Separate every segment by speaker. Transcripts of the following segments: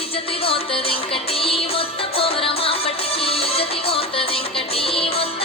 Speaker 1: ఇజతి ఓత వెంకటి ఒత్త పౌరమాపటికి ఇజతి ఓత వెంకటి ఒత్త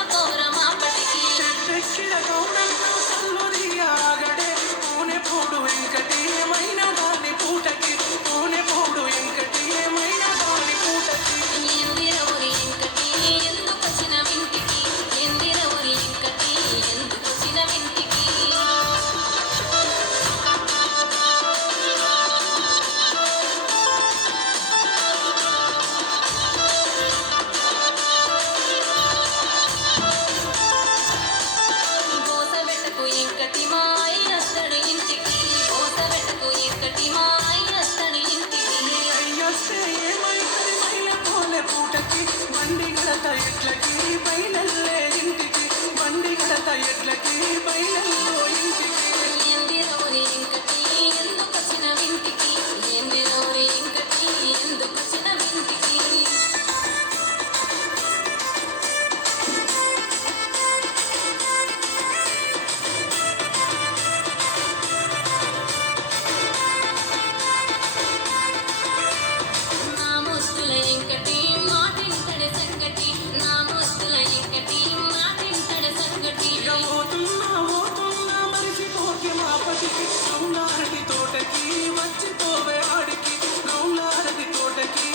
Speaker 2: அடிச்சு போவே அடுக்கி நூலாரது கோட்டைக்கு